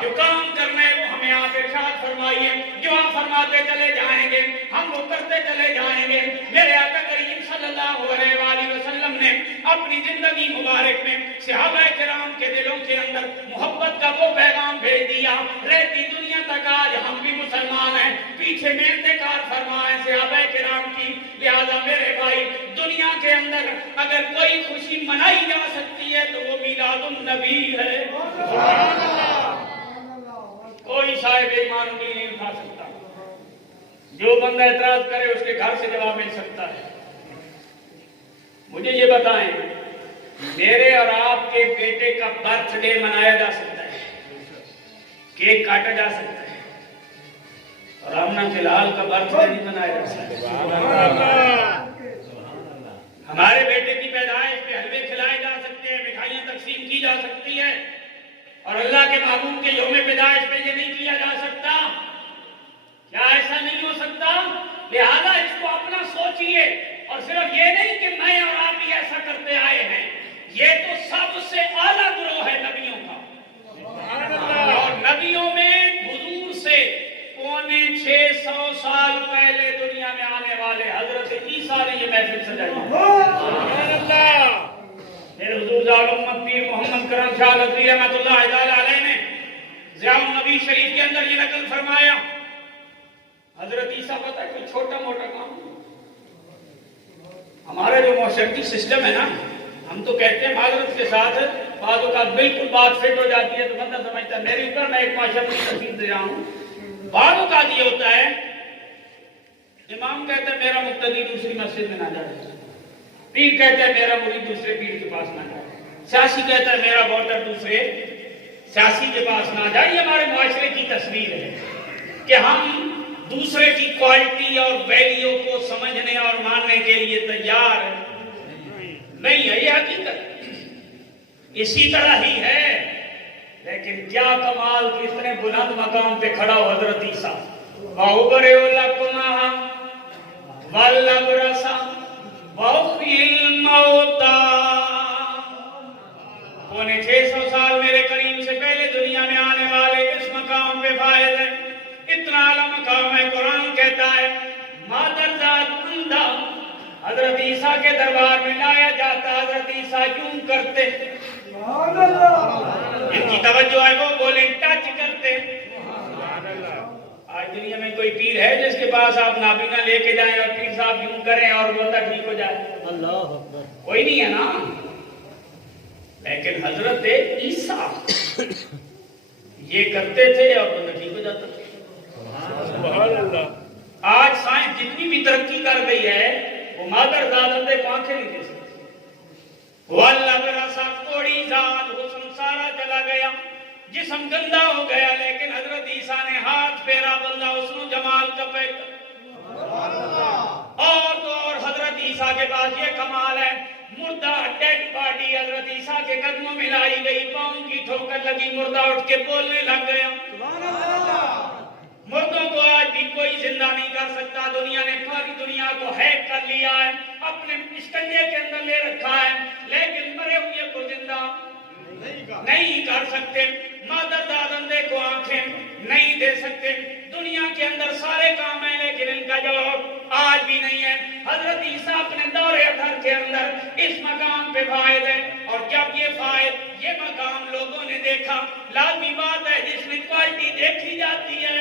جو کام کرنا ہے وہ ہمیں آپ ارشاد فرمائیے، جو آپ فرماتے چلے جائیں گے ہم وہ کرتے چلے جائیں گے. میرے آقا کریم صلی اللہ علیہ وآلہ وسلم نے اپنی زندگی مبارک میں صحابہ کرام کے دلوں کے اندر محبت کا وہ پیغام بھیج دیا. رہتی دنیا تک آج ہم بھی مسلمان ہیں، پیچھے میں انتقال فرمائے صحابہ کرام کی. لہذا میرے بھائی دنیا کے اندر اگر کوئی خوشی منائی جا سکتی ہے تو وہ میلاد النبی ہے. کوئی صاحب ایمان انگلی نہیں اٹھا سکتا. جو بندہ اعتراض کرے اس کے گھر سے جواب مل سکتا ہے. مجھے یہ بتائیں میرے اور آپ کے بیٹے کا برتھ ڈے منایا جا سکتا ہے، کیک کاٹا جا سکتا ہے، اور آمنہ جلال کا برتھ ڈے نہیں منایا جا سکتا. ہمارے بیٹے کی پیدائش پہ حلوے کھلائے جا سکتے ہیں، مٹھائیاں تقسیم کی جا سکتی ہے، اور اللہ کے محبوب کے یوم پیدائش پہ یہ نہیں کیا جا سکتا. کیا ایسا نہیں ہو سکتا؟ لہذا اس کو اپنا سوچئے، اور صرف یہ نہیں کہ میں اور آپ ہی ایسا کرتے آئے ہیں. یہ تو سب سے اعلیٰ گروہ ہے نبیوں کا، اور نبیوں میں حضور سے 650 سال پہلے دنیا میں آنے والے حضرت عیسیٰ نے یہ محفل سجائی. میرے حضور ذات امت پیر محمد کرم شاہ لدوی رحمۃ اللہ تعالی علیہ نے ضیاء النبی شریف کے اندر یہ نقل فرمایا حضرت عیسیٰ پتہ ہے کوئی چھوٹا موٹا کام نہیں. ہمارا جو معاشرتی سسٹم ہے نا، ہم تو کہتے ہیں معذرت کے ساتھ بعض اوقات بالکل بات فٹ ہو جاتی ہے تو بندہ سمجھتا ہے میرے اوپر میں ایک معاشرتی تفصیل دے رہا ہوں. بعض اوقات یہ ہوتا ہے امام کہتا ہے میرا مقتدی دوسری مسجد میں نہ جائے، پیر کہتا ہے میرا مرید دوسرے پیر کے پاس نہ جائے، سیاسی کہتا ہے میرا ووٹر دوسرے سیاسی کے پاس نہ جائے. یہ ہمارے معاشرے کی تصویر ہے کہ ہم دوسرے کی کوالٹی اور ویلیو کو سمجھنے اور ماننے کے لیے تیار نہیں ہے. یہ حقیقت اسی طرح ہی ہے. لیکن کیا کمال کہ اتنے بلند مقام پہ کھڑا ہو حضرت عیسیٰ. وَأُبْرِئُ لَكُمَا وَالْأَبْرَصَ وَأُحْيِي الْمَوْتَى. 650 سال میرے کریم سے پہلے دنیا میں آنے والے اس مقام پہ فائز ہیں. اتنا اعلیٰ مقام ہے. قرآن کہتا ہے مادرزاد اندھا حضرت عیسیٰ کے دربار میں لایا جاتا. حضرت عیسیٰ یوں کرتے، ان کی توجہ ہے وہ بولیں ٹچ کرتے. آج دنیا میں کوئی پیر ہے جس کے پاس آپ نابینا لے کے جائیں اور پیر صاحب یوں کریں اور بندہ ٹھیک ہو جائے؟ کوئی نہیں ہے نا. لیکن حضرت عیسیٰ یہ کرتے تھے اور بندہ ٹھیک ہو جاتا تھا. آج سائنس جتنی بھی ترقی کر گئی ہے وہ مادر زادندے کو آنکھیں نہیں دے سکتی. وہ اللہ براسا کوڑی ذات حسن سارا چلا گیا، جسم گندا ہو گیا، لیکن حضرت عیسیٰ نے ہاتھ پھیرا بندہ حسن و جمال کا پیکر. اور تو اور حضرت عیسیٰ کے پاس یہ کمال ہے، مردہ ڈیڈ باڈی حضرت عیسیٰ کے قدموں میں لائی گئی، پاؤں کی ٹھوکر لگی، مردہ اٹھ کے بولنے لگ گیا. مردوں کو آج بھی کوئی زندہ نہیں کر سکتا. دنیا نے پوری دنیا کو ہیک کر لیا ہے، اپنے اسکنجے کے اندر لے رکھا ہے، لیکن مرے ہوئے کو زندہ نہیں کر سکتے. مادر دادندے کو آنکھیں نہیں دے سکتے. دنیا کے اندر سارے کام ہیں لیکن ان کا جواب آج بھی نہیں ہے. حضرت عیسیٰ اپنے دور ادھر کے اندر اس مقام پہ فائد ہے، اور جب یہ فائد یہ مقام لوگوں نے دیکھا دیکھا. لازمی بات ہے جس میں کوالٹی دیکھی جاتی ہے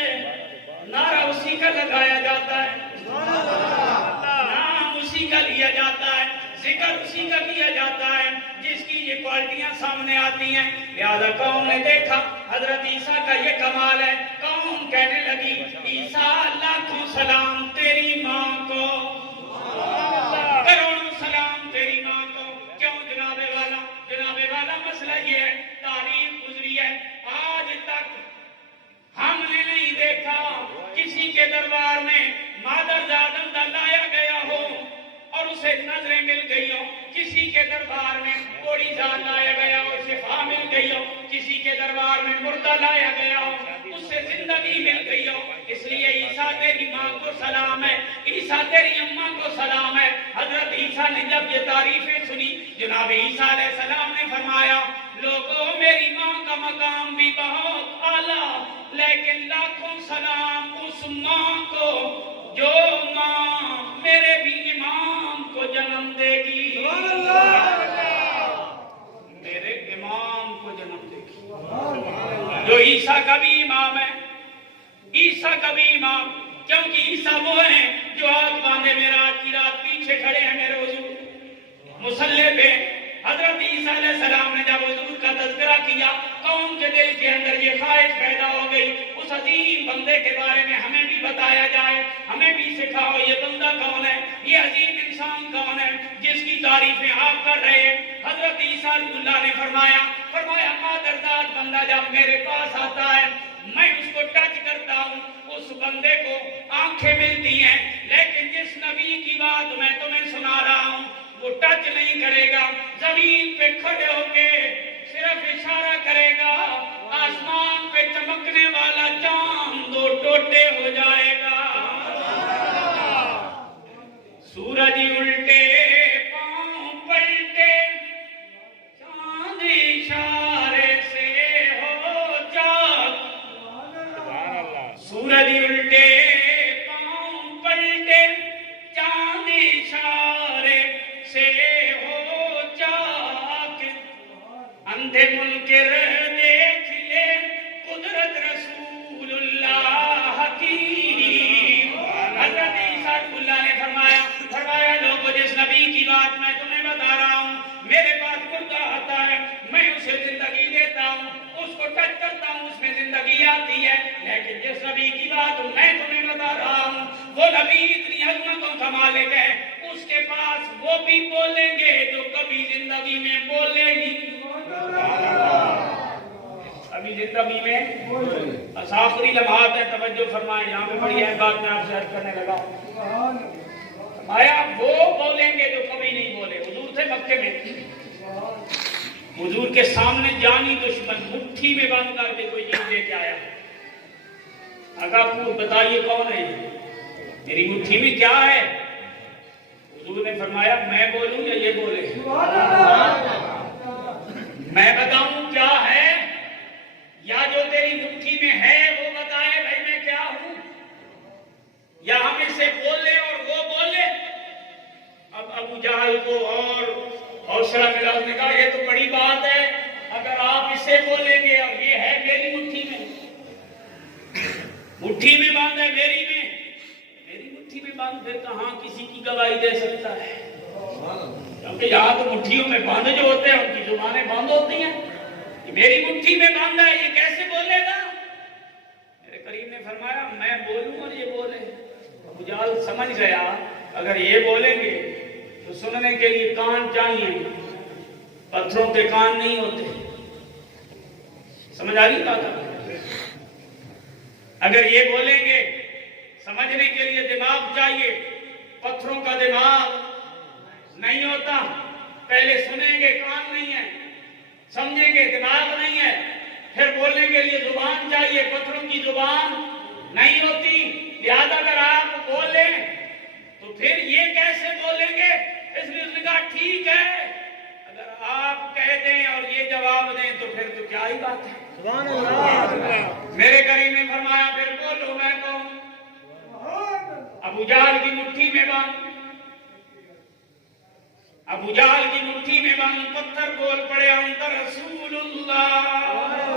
نعرہ اسی کا لگایا جاتا ہے, نام اسی کا لیا جاتا ہے, ذکر اسی کا کیا جاتا ہے جس کی یہ کوالٹیاں سامنے آتی ہیں. لہذا قوم نے دیکھا حضرت عیسیٰ کا یہ کمال ہے. قوم کہنے لگی عیسیٰ لاکھوں سلام تیری ماں کو, کروڑوں سلام تیری ماں کو. کیوں جناب والا مسئلہ یہ ہے, تاریخ گزری ہے آج تک ہم نے نہیں دیکھا کسی کے دربار میں مادر زادہ لایا گیا ہو اور اسے نظریں مل گئی ہو, کسی کے دربار میں کوڑی ذات لایا گیا ہو شفا مل گئی ہو, کسی کے دربار میں مردہ لایا گیا ہو اس سے زندگی مل گئی ہو. اس لیے عیسیٰ تیری ماں کو سلام ہے, عیسیٰ تیری اماں کو سلام ہے. حضرت عیسیٰ نے جب یہ تعریفیں سنی جناب عیسیٰ علیہ السلام نے فرمایا لوگوں میری ماں کا مقام بھی بہت اعلیٰ, لیکن لاکھوں سلام اس ماں کو جو ماں میرے بھی امام کو جنم دے گی, میرے امام کو جنم دے گی, جو عیسیٰ کا بھی امام ہے, عیسیٰ کا بھی امام. کیونکہ عیسیٰ وہ ہیں جو آج باندھے معراج کی رات پیچھے کھڑے ہیں میرے حضور مصلی پہ. حضرت عیسیٰ علیہ السلام نے جب حضور کا تذکرہ کیا قوم کے دل کے اندر یہ خواہش پیدا ہو گئی اس عظیم بندے کے بارے میں ہمیں بھی بتایا جائے, ہمیں بھی سکھاؤ یہ بندہ کون ہے, یہ عظیم انسان کون ہے جس کی تعریفیں آپ کر رہے ہیں. حضرت عیسیٰ اللہ نے فرمایا مادرزاد بندہ جب میرے پاس آتا ہے میں اس کو ٹچ کرتا ہوں, اس بندے کو آنکھیں ملتی ہیں, لیکن جس نبی کی بات میں تمہیں سنا رہا ہوں وہ ٹچ نہیں کرے گا, زمین پہ کھڑے ہو کے صرف اشارہ کرے گا, آسمان پہ چمکنے والا چاند دو ٹوٹے ہو جائے گا, سورج الٹے پاؤں پلٹے چاند اشارے سے ہو جاگ, سورج الٹے پاؤں پلٹے چاند اشارے سے ہو جاگ, اندھے منکر دیکھ لے قدرت رسول اللہ کی. حضرت عیسیٰ اللہ نے فرمایا لوگوں جس نبی کی بات میں تمہیں بتا رہا ہوں میرے پاس مردہ آتا ہے میں اسے زندگی دیتا ہوں, اس کو ٹچ کرتا ہوں اس میں زندگی آتی ہے, لیکن جس نبی کی بات میں تمہیں بتا رہا ہوں وہ نبی اتنی عظمتوں کا مالک ہے اس کے پاس وہ بھی بولیں گے جو کبھی زندگی میں بولے ہی ابھی زندگی میں. آخری لمحات ہے توجہ فرمائیں, یہاں پہ بڑی اہم بات میں آپ سے عرض کرنے لگا. فرمایا وہ بولیں گے جو کبھی نہیں بولے. حضور تھے مکے میں, حضور کے سامنے جانی دشمن مٹھی میں بند کر کے کوئی چیز لے کے آیا, آقا پور بتائیے کون ہے, میری مٹھی میں کیا ہے؟ حضور نے فرمایا میں بولوں یا یہ بولے؟ میں بتاؤں کیا ہے یا جو تیری مٹھی میں ہے وہ بتائے بھائی میں کیا ہوں, یا ہم اسے بولے اور وہ بولے؟ اب ابو جہل کو اور حوصلہ ملا, اس نے کہا یہ تو بڑی بات ہے, اگر آپ اسے بولیں گے اور یہ ہے میری مٹھی میں, مٹھی میں بند ہے میری مٹھی میں بند, پھر کہاں کسی کی گواہی دے سکتا ہے؟ کیونکہ یہاں تو مٹھیوں میں بند جو ہوتے ہیں ان کی زبانیں بند ہوتی ہیں, میری مٹھی میں بند ہے یہ کیسے بولے گا؟ میرے کریم نے فرمایا میں بولوں اور یہ بولے. ابو جہل سمجھ گیا اگر یہ بولیں گے تو سننے کے لیے کان چاہیے, پتھروں کے کان نہیں ہوتے. سمجھ آ رہی بات؟ اگر یہ بولیں گے سمجھنے کے لیے دماغ چاہیے, پتھروں کا دماغ نہیں ہوتا. پہلے سنیں گے کان نہیں ہے, سمجھیں گے دماغ نہیں ہے, پھر بولنے کے لیے زبان چاہیے, پتھروں کی زبان نہیں ہوتی. لہذا اگر آپ بولیں تو پھر یہ کیسے بولیں گے؟ اس لیے اس نے کہا ٹھیک ہے اگر آپ کہہ دیں اور یہ جواب دیں تو پھر تو کیا ہی بات ہے. سبحان اللہ. میرے کریم نے فرمایا پھر بولو میں کہوں. ابو جہل کی مٹھی میں بند, ابو جہل کی مٹھی میں بند پتھر بول پڑے انت رسول اللہ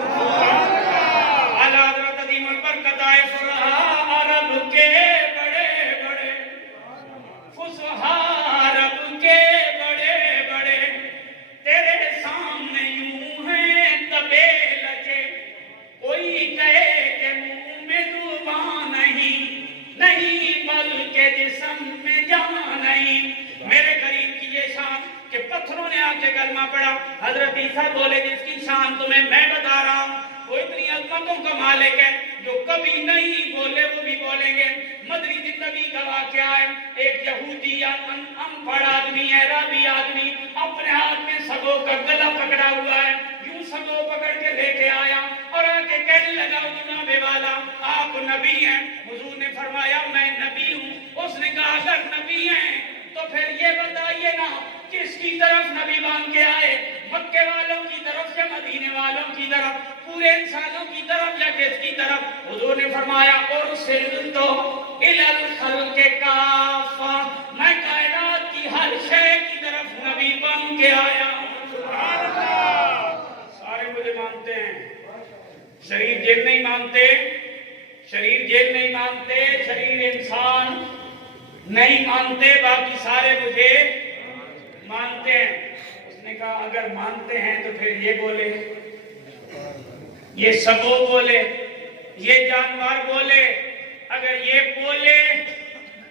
حضرت عیسیٰ بولے جس کی شان تمہیں میں بتا رہا ہوں وہ اتنی عظمتوں کا مالک ہے جو کبھی نہیں بولے وہ بھی بولیں گے. مدنی زندگی کا واقعہ ہے. ایک یہودی انپڑھ آدمی ہے، عربی آدمی، اپنے ہاتھ میں سگوں کا گلا پکڑا ہوا ہے. یوں سگوں پکڑ کے لے کے آیا اور آ کے کہنے لگا جناب والا آپ نبی ہیں. حضور نے فرمایا میں نبی ہوں. اس نے کہا اگر نبی ہیں تو پھر یہ بتائیے نا کس کی طرف نبی مان کے آئے، مکے والوں کی طرف یا مدینے والوں کی طرف، پورے انسانوں کی طرف یا کس کی طرف؟ حضور نے فرمایا ارسلت الی الخلق کافہ، میں کائنات کی ہر شے کی طرف نبی بن کے آیا. سبحان اللہ. سارے مجھے مانتے ہیں، شریر جن نہیں مانتے، شریر جن نہیں مانتے، شریر انسان نہیں مانتے، باقی سارے مجھے مانتے ہیں. اس نے کہا اگر مانتے ہیں تو پھر یہ بولے، یہ سبو بولے، یہ جانور بولے. اگر یہ بولے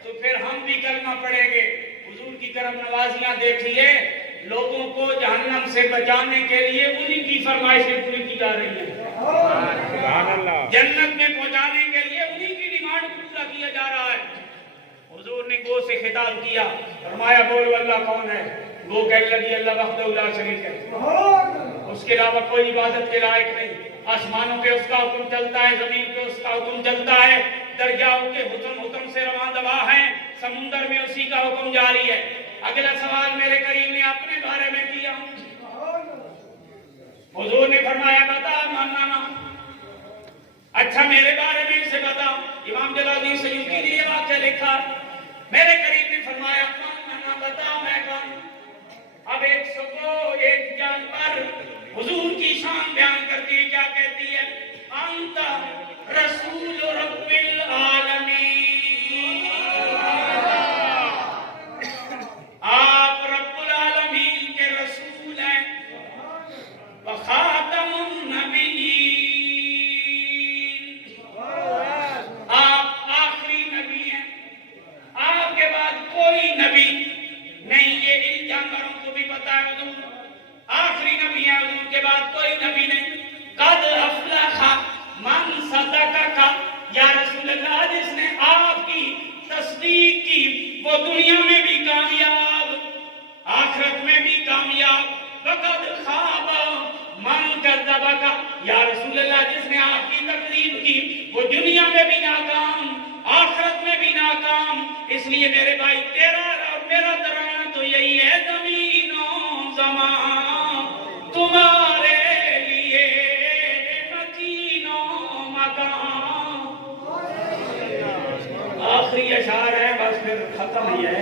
تو پھر ہم بھی کلمہ پڑھیں گے. حضور کی کرم نوازیاں دیکھیے، لوگوں کو جہنم سے بچانے کے لیے انہی کی فرمائشیں پوری کی جا رہی ہیں. جنت میں پہنچانے کے لیے انہی کی ڈیمانڈ پورا کیا جا رہا ہے. حضور نے گو سے خطاب کیا، فرمایا بولو اللہ کون ہے؟ گو کہنے لگی اللہ وحدہ لا شریک ہے، اس کے علاوہ کوئی عبادت کے لائق نہیں. آسمانوں پہ اس کا حکم چلتا ہے، زمین پہ اس کا حکم چلتا ہے، دریاؤں کے حکم سے رواں دوا ہیں، سمندر میں اسی کا حکم جاری ہے. اگلا سوال میرے کریم نے اپنے بارے میں کیا. حضور نے فرمایا بتا ماننا نا. اچھا میرے بارے میں اسے بتا. امام جلال الدین سیوطی نے یہ واقعہ لکھا. میرے کریم نے فرمایا ماننا بتا میں کون. اب ایک سکو ایک جانور حضور کی شان بیان کرتی ہے. کیا کہتی ہے؟ انت رسول رب العالمین، آپ رب العالمین کے رسول ہیں، وخاتم النبیین، آپ آخری نبی ہیں، آپ کے بعد کوئی نبی نہیں. یہ ان جانوروں کو بھی پتا ہے حضور آخری نبی ہے، حضور کے بعد کوئی نبی نہیں. قد افلح من صدقک، یا رسول اللہ جس نے آپ کی تصدیق کی وہ دنیا میں بھی کامیاب، آخرت میں بھی کامیاب. وقد خاب من کذبک، یا رسول اللہ جس نے آپ کی تکذیب کی وہ دنیا میں بھی ناکام، آخرت میں بھی ناکام. اس لیے میرے بھائی تیرا اور میرا ترانہ تو یہی ہے، زمین و زمان تمہارے لیے مکین و مکان. آخری اشعار ہے، بس پھر ختم ہی ہے.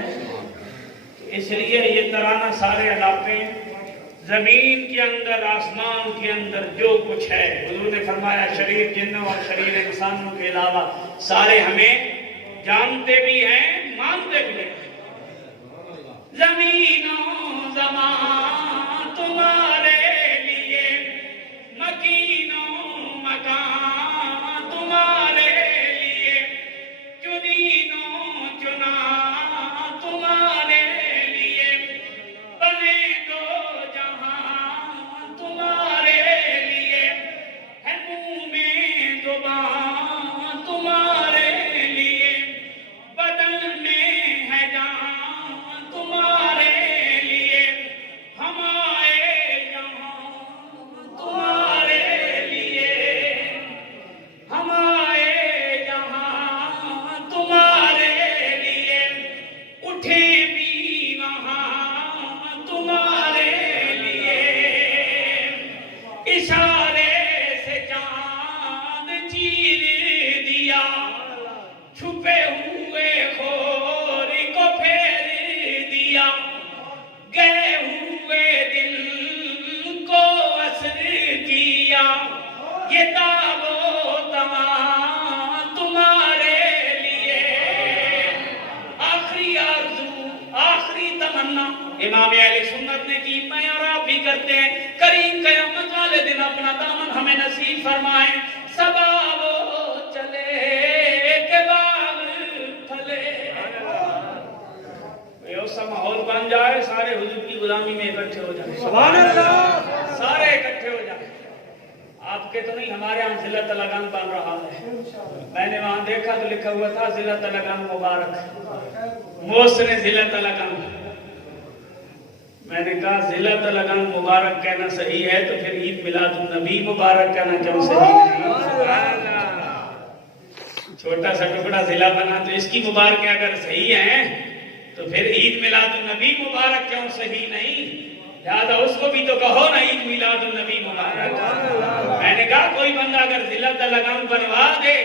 اس لیے یہ ترانہ سارے علاقے زمین کے اندر آسمان کے اندر جو کچھ ہے، حضور نے فرمایا شریر جنوں اور شریر انسانوں کے علاوہ سارے ہمیں جانتے بھی ہیں مانتے بھی ہیں. زمین و زمان تمہارے لیے مکین و مکان تمہارے لیے، چنین و چنا تمہارے لیے، بنے دو جہاں تمہارے لیے، ہے منہ میں زبان تمہارے لیے، بدن میں ہے جان تمہارے لیے، ہم آئے یہاں تمہارے لیے، ہم آئے یہاں تمہارے لیے، اٹھے بھی وہاں تمہارے لیے. اشارے سے چاند چیر دیا، چھپے ہوئے خور کو پھیر دیا، گئے ہوئے دل کو اسر کیا، یہ تاب و تمام تمہارے لیے. آخری آرزو آخری تمنا امام اہل سنت نے کی، میں اور آپ بھی کرتے ہیں. کریم قیامت والے دن اپنا دامن ہمیں نصیب فرمائیں. صبا وہ چلے کہ باغ پھلے، ایسا ماحول بن جائے سارے حضور کی کی غلامی میں اکٹھے ہو جائیں، سبحان اللہ، سارے اکٹھے ہو جائیں. آپ کے تو نہیں، ہمارے یہاں ضلع تلگان بن رہا ہے. میں نے وہاں دیکھا تو لکھا ہوا تھا ضلع تلگان مبارک، محسن ضلع تلگان. میں نے کہا ضلع تلگان مبارک کہنا صحیح ہے تو پھر عید میلاد النبی مبارک کہنا کیوں صحیح نہیں؟ چھوٹا سا ٹکڑا ضلع بنا تو اس کی مبارکیں اگر صحیح ہیں تو پھر عید میلاد النبی مبارک کیوں صحیح نہیں؟ لہذا اس کو بھی تو کہو نا عید میلاد النبی مبارک. میں نے کہا کوئی بندہ اگر ضلع تلگان بنوا دے،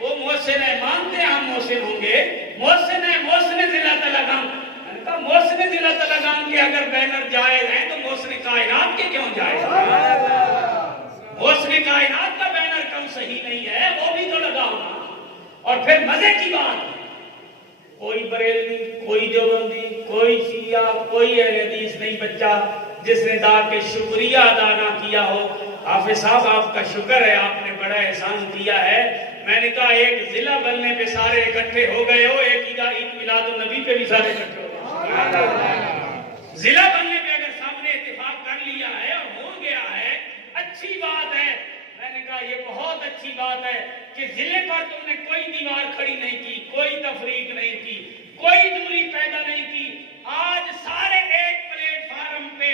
وہ محسن ہے، مانتے ہم محسن ہوں گے، محسن ہے، محسن ضلع تلگان. میں نے کہا محسن ضلع تلگان کے اگر بینر جائز ہیں تو محسن کائنات کے کیوں جائز ہیں؟ محسن کائنات کا بینر کیوں صحیح نہیں ہے؟ وہ بھی تو لگاؤ نا. اور پھر مزے کی بات، کوئی بریلوی، کوئی دیوبندی، کوئی شیعہ، کوئی اہل حدیث نہیں بچہ جس نے دا کے شکریہ ادا نہ کیا ہو. حافظ صاحب آپ کا شکر ہے، آپ نے بڑا احسان کیا ہے. میں نے کہا ایک ضلع بننے پہ سارے اکٹھے ہو گئے ہو، ایک عید میلاد النبی پہ بھی سارے اکٹھے ہو گئے. ضلع بننے پہ اگر سب نے اتفاق کر لیا ہے اور ہو گیا ہے، اچھی بات ہے. میں نے کہا یہ بہت اچھی بات ہے کہ ضلع پر تم نے کوئی دیوار کھڑی نہیں کی، کوئی تفریق نہیں کی، کوئی دوری پیدا نہیں کی. آج سارے ایک پلیٹ فارم پہ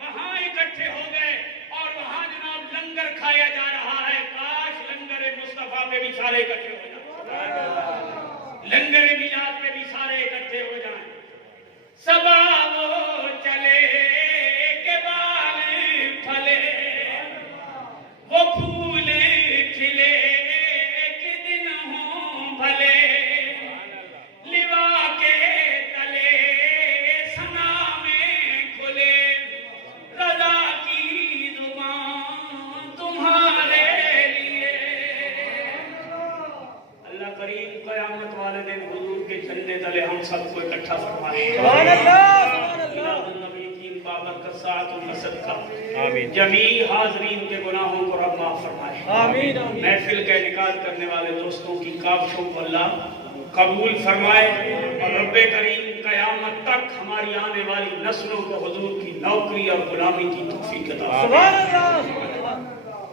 وہاں اکٹھے ہو گئے اور وہاں جناب لنگر کھایا جا رہا ہے. کاش لنگر مصطفیٰ پہ بھی سارے اکٹھے ہو جائیں، لنگر میلاد پہ بھی سارے اکٹھے ہو جائیں. صبا وہ چلے کہ بال پھلے، وہ پھول کھلے کہ دن ہوں بھلے، لوا کے تلے سنا میں کھلے، رضا کی زبان تمہارے لیے. اللہ کریم قیامت والے دن حضور کے جھنڈے تلے ہم سب کو اکٹھا فرمائے. سبحان اللہ، سبحان اللہ. نبی کی بابرکت ساتھ ان صدقہ آمین. جمیع حاضرین کے گناہوں کو رب معاف فرمائے. آمین، آمین. محفل کا انعقاد کرنے والے دوستوں کی کاوشوں کو اللہ قبول فرمائے اور رب کریم قیامت تک ہماری آنے والی نسلوں کو حضور کی نوکری اور غلامی کی توفیق عطا فرمائے. سبحان اللہ.